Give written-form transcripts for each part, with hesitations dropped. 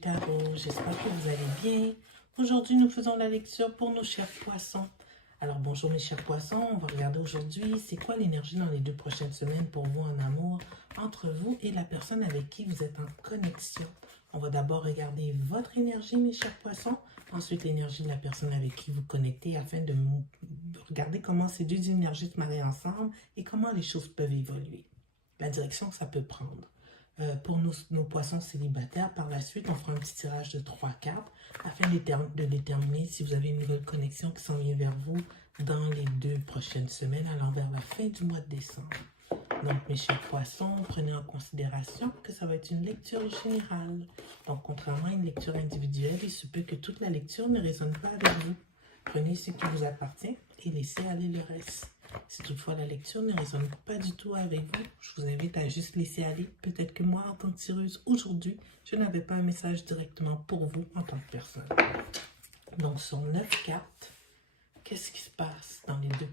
Tarot, j'espère que vous allez bien. Aujourd'hui, nous faisons la lecture pour nos chers poissons. Alors bonjour mes chers poissons, on va regarder aujourd'hui c'est quoi l'énergie dans les 2 prochaines semaines pour vous en amour, entre vous et la personne avec qui vous êtes en connexion. On va d'abord regarder votre énergie mes chers poissons, ensuite l'énergie de la personne avec qui vous connectez afin de regarder comment ces deux énergies se marient ensemble et comment les choses peuvent évoluer, la direction que ça peut prendre. Pour nos poissons célibataires, par la suite, on fera un petit tirage de 3 cartes afin de déterminer si vous avez une nouvelle connexion qui s'en vient vers vous dans les 2 prochaines semaines, allant vers la fin du mois de décembre. Donc, mes chers poissons, prenez en considération que ça va être une lecture générale. Donc, contrairement à une lecture individuelle, il se peut que toute la lecture ne résonne pas avec vous. Prenez ce qui vous appartient et laissez aller le reste. Si toutefois la lecture ne résonne pas du tout avec vous, je vous invite à juste laisser aller. Peut-être que moi, en tant que tireuse, aujourd'hui, je n'avais pas un message directement pour vous en tant que personne. Donc, sur 9 cartes, qu'est-ce qui se passe dans les 2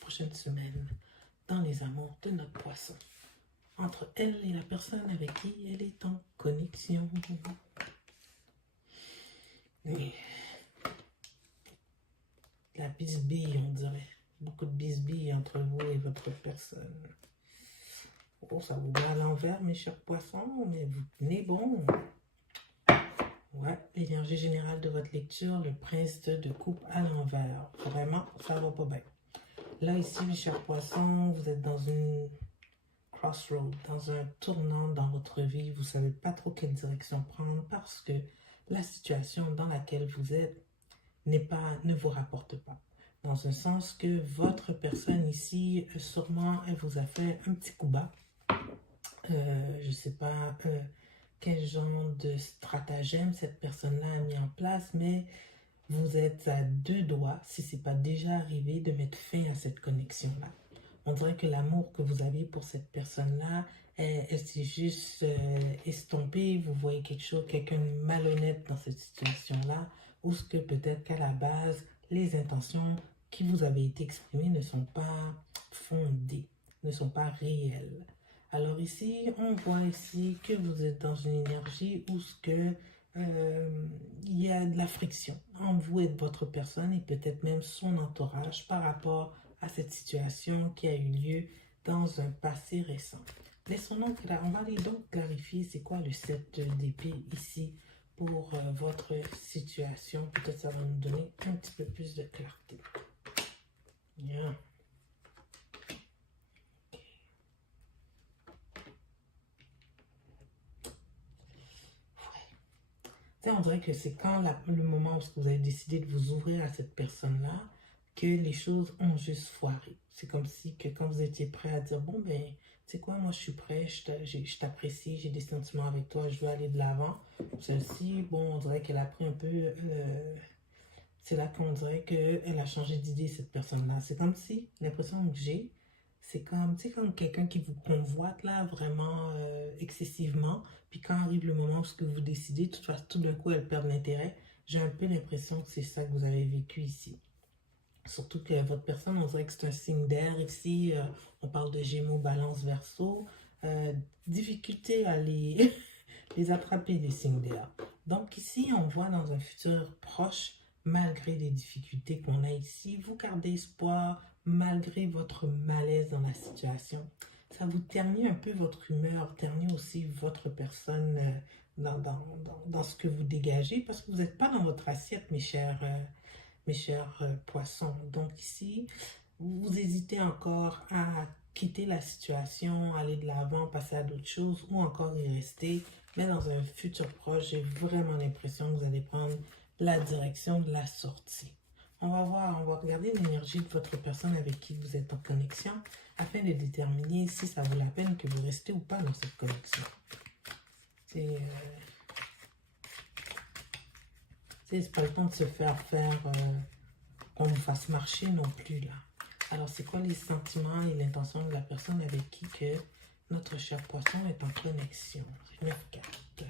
prochaines semaines, dans les amours de notre poisson, entre elle et la personne avec qui elle est en connexion? Et la bisbille, on dirait. Beaucoup de bisbilles entre vous et votre personne. Oh, ça vous met à l'envers, mes chers poissons, mais vous tenez bon. Ouais, l'énergie générale de votre lecture, le prince de coupe à l'envers. Vraiment, ça va pas bien. Là, ici, mes chers poissons, vous êtes dans une crossroad, dans un tournant dans votre vie. Vous ne savez pas trop quelle direction prendre parce que la situation dans laquelle vous êtes ne vous rapporte pas. Dans un sens que votre personne ici, sûrement, elle vous a fait un petit coup bas. Je ne sais pas quel genre de stratagème cette personne-là a mis en place, mais vous êtes à 2 doigts, si ce n'est pas déjà arrivé, de mettre fin à cette connexion-là. On dirait que l'amour que vous avez pour cette personne-là, elle s'est juste estompée. Vous voyez quelqu'un de malhonnête dans cette situation-là, ou ce que peut-être qu'à la base, les intentions qui vous avaient été exprimées ne sont pas fondées, ne sont pas réelles. Alors ici, on voit ici que vous êtes dans une énergie où ce que il y a de la friction entre vous et votre personne et peut-être même son entourage par rapport à cette situation qui a eu lieu dans un passé récent. On va aller donc clarifier c'est quoi le 7 d'épée ici pour votre situation. Peut-être ça va nous donner un petit peu plus de clarté. Bien. On dirait que c'est quand le moment où vous avez décidé de vous ouvrir à cette personne-là que les choses ont juste foiré. C'est comme si que quand vous étiez prêt à dire, bon, ben, tu sais quoi, moi je suis prêt, je t'apprécie, j'ai des sentiments avec toi, je veux aller de l'avant. Celle-ci, bon, on dirait qu'elle a pris un peu... c'est là qu'on dirait qu'elle a changé d'idée, cette personne-là. C'est comme si, l'impression que j'ai, c'est comme, tu sais, comme quelqu'un qui vous convoite, là, vraiment excessivement. Puis quand arrive le moment où ce que vous décidez, tout d'un coup, elle perd l'intérêt. J'ai un peu l'impression que c'est ça que vous avez vécu ici. Surtout que votre personne, on dirait que c'est un signe d'air. Ici, on parle de Gémeaux, Balance, Verseau. Difficulté à les, les attraper, les signes d'air. Donc ici, on voit dans un futur proche, malgré les difficultés qu'on a ici, vous gardez espoir malgré votre malaise dans la situation. Ça vous ternit un peu votre humeur, ternit aussi votre personne dans ce que vous dégagez parce que vous n'êtes pas dans votre assiette, mes chers poissons. Donc ici, vous hésitez encore à quitter la situation, aller de l'avant, passer à d'autres choses ou encore y rester. Mais dans un futur proche, j'ai vraiment l'impression que vous allez prendre la direction de la sortie. On va voir, on va regarder l'énergie de votre personne avec qui vous êtes en connexion afin de déterminer si ça vaut la peine que vous restez ou pas dans cette connexion. C'est pas le temps de se faire qu'on nous fasse marcher non plus là. Alors, c'est quoi les sentiments et l'intention de la personne avec qui que notre cher poisson est en connexion? 9 cartes.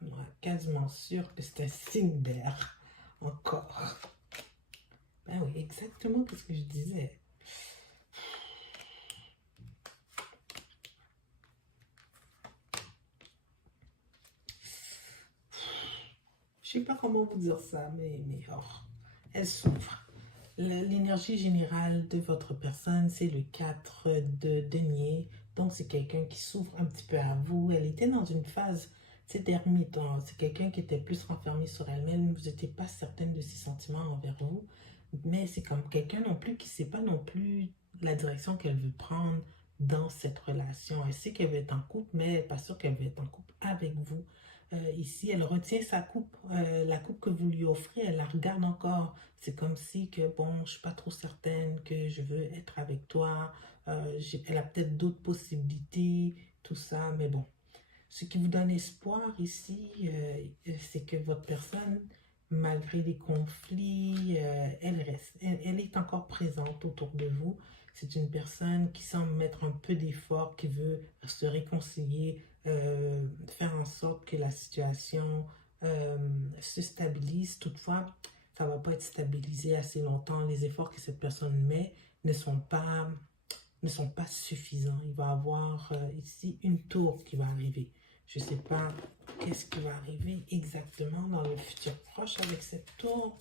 Ouais, quasiment sûr que c'est un signe d'air. Encore. Ben oui, exactement ce que je disais. Je sais pas comment vous dire ça, mais oh, elle souffre. L'énergie générale de votre personne, c'est le 4 de denier. Donc, c'est quelqu'un qui souffre un petit peu à vous. Elle était dans une phase, c'est d'ermite. C'est quelqu'un qui était plus renfermé sur elle-même. Vous n'étiez pas certaine de ses sentiments envers vous. Mais c'est comme quelqu'un non plus qui ne sait pas non plus la direction qu'elle veut prendre dans cette relation. Elle sait qu'elle veut être en couple, mais elle n'est pas sûre qu'elle veut être en couple avec vous. Ici, elle retient sa coupe, la coupe que vous lui offrez, elle la regarde encore. C'est comme si que, bon, je ne suis pas trop certaine que je veux être avec toi. Elle a peut-être d'autres possibilités, tout ça, mais bon. Ce qui vous donne espoir ici, c'est que votre personne, malgré les conflits, elle reste. Elle est encore présente autour de vous. C'est une personne qui semble mettre un peu d'effort, qui veut se réconcilier, faire en sorte que la situation se stabilise. Toutefois, ça ne va pas être stabilisé assez longtemps. Les efforts que cette personne met ne sont pas suffisants. Il va y avoir ici une tour qui va arriver. Je ne sais pas qu'est-ce qui va arriver exactement dans le futur proche avec cette tour.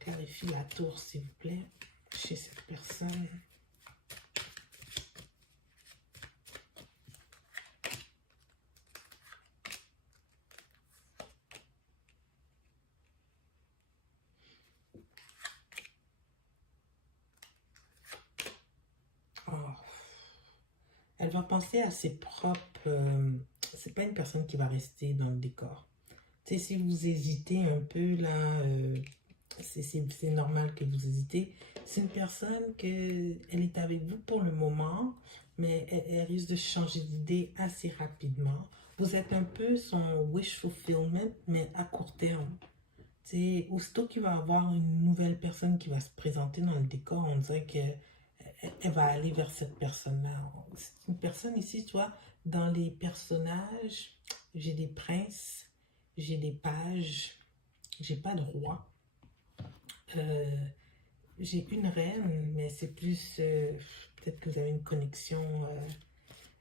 Clarifie la tour, s'il vous plaît, chez cette personne. Oh. Elle va penser à ses propres... c'est pas une personne qui va rester dans le décor. Tu sais, si vous hésitez un peu là, c'est normal que vous hésitez. C'est une personne elle est avec vous pour le moment, mais elle risque de changer d'idée assez rapidement. Vous êtes un peu son wish fulfillment, mais à court terme. C'est aussitôt qu'il va y avoir une nouvelle personne qui va se présenter dans le décor, on dirait qu'elle va aller vers cette personne-là. C'est une personne ici, tu vois, dans les personnages, j'ai des princes, j'ai des pages, j'ai pas de roi. J'ai une reine, mais c'est plus... peut-être que vous avez une connexion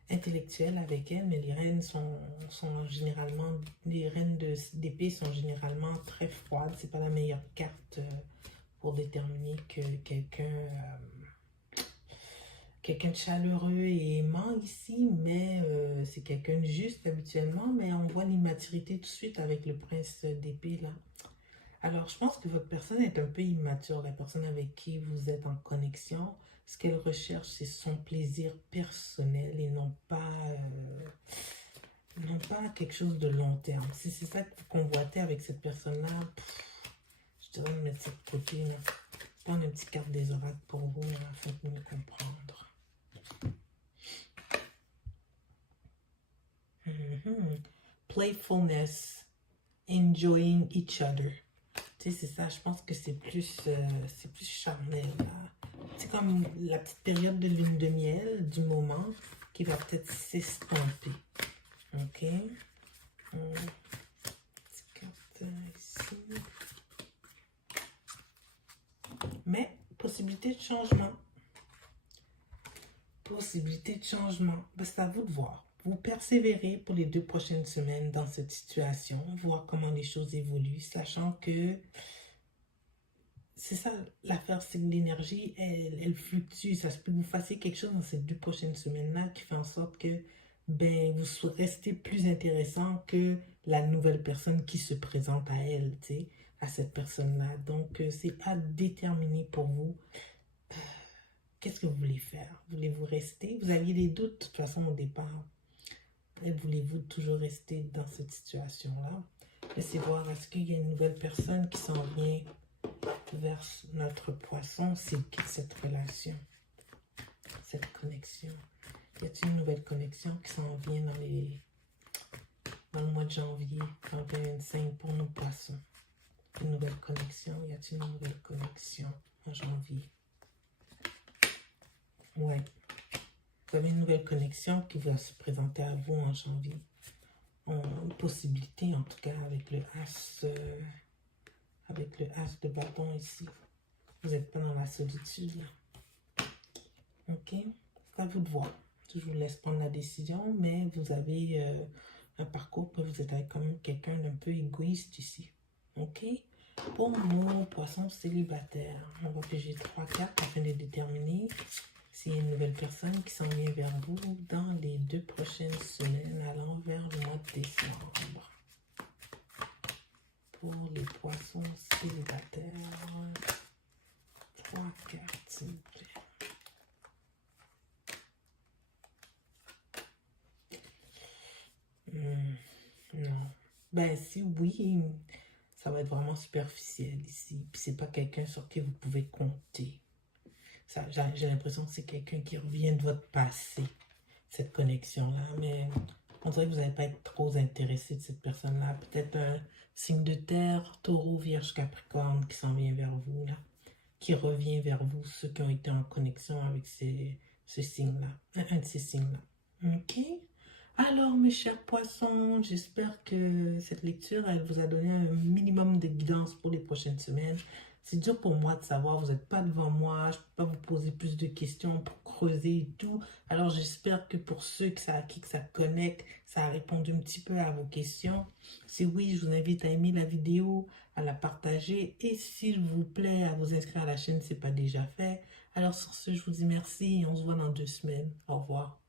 intellectuelle avec elle, mais les reines sont généralement... Les reines d'épée sont généralement très froides. C'est pas la meilleure carte pour déterminer que quelqu'un de chaleureux et aimant ici, mais c'est quelqu'un de juste habituellement, mais on voit l'immaturité tout de suite avec le prince d'épée là. Alors, je pense que votre personne est un peu immature, la personne avec qui vous êtes en connexion. Ce qu'elle recherche, c'est son plaisir personnel et non pas quelque chose de long terme. Si c'est ça que vous convoitez avec cette personne-là, je devrais me mettre ça de côté. Là. Prendre une petite carte des oracles pour vous, là, afin de mieux comprendre. Playfulness, enjoying each other. Tu sais, c'est ça, je pense que c'est plus charnel. C'est comme la petite période de lune de miel du moment qui va peut-être s'estomper. Ok. Petite carte ici. Mais, possibilité de changement. Possibilité de changement. Ben, c'est à vous de voir. Vous persévérez pour les 2 prochaines semaines dans cette situation, voir comment les choses évoluent, sachant que c'est ça l'affaire, c'est que l'énergie, elle fluctue. Ça se peut que vous fassiez quelque chose dans ces 2 prochaines semaines-là qui fait en sorte que ben, vous restez plus intéressant que la nouvelle personne qui se présente à elle, tu sais, à cette personne-là. Donc, c'est à déterminer pour vous. Qu'est-ce que vous voulez faire? Voulez-vous rester? Vous aviez des doutes de toute façon au départ. Et voulez-vous toujours rester dans cette situation-là? Laissez voir, est-ce qu'il y a une nouvelle personne qui s'en vient vers notre poisson? C'est cette relation, cette connexion. Y a-t-il une nouvelle connexion qui s'en vient dans le mois de janvier 2025 pour nos poissons? Une nouvelle connexion? Y a-t-il une nouvelle connexion en janvier? Ouais. Vous avez une nouvelle connexion qui va se présenter à vous en janvier. Une possibilité, en tout cas, avec le as de bâton ici. Vous n'êtes pas dans la solitude, là. Ok? C'est à vous de voir. Je vous laisse prendre la décision, mais vous avez un parcours, vous êtes avec quand même quelqu'un d'un peu égoïste ici. Ok? Pour nos poissons célibataires, on va piger 3 cartes afin de déterminer s'il y a une nouvelle personne qui s'en vient vers vous dans les 2 prochaines semaines allant vers le mois de décembre. Pour les poissons célibataires, 3 cartes, s'il vous plaît. Non. Ben, si oui, ça va être vraiment superficiel ici. Puis c'est pas quelqu'un sur qui vous pouvez compter. J'ai l'impression que c'est quelqu'un qui revient de votre passé, cette connexion-là. Mais on dirait que vous n'allez pas être trop intéressé de cette personne-là. Peut-être un signe de terre, taureau, vierge, capricorne qui s'en vient vers vous, là. Qui revient vers vous, ceux qui ont été en connexion avec ce signe-là. Un de ces signes-là. Ok? Alors, mes chers poissons, j'espère que cette lecture, elle vous a donné un minimum de guidance pour les prochaines semaines. C'est dur pour moi de savoir, vous n'êtes pas devant moi, je ne peux pas vous poser plus de questions pour creuser et tout. Alors, j'espère que pour ceux à qui que ça connecte, ça a répondu un petit peu à vos questions. Si oui, je vous invite à aimer la vidéo, à la partager et s'il vous plaît, à vous inscrire à la chaîne si ce n'est pas déjà fait. Alors, sur ce, je vous dis merci et on se voit dans 2 semaines. Au revoir.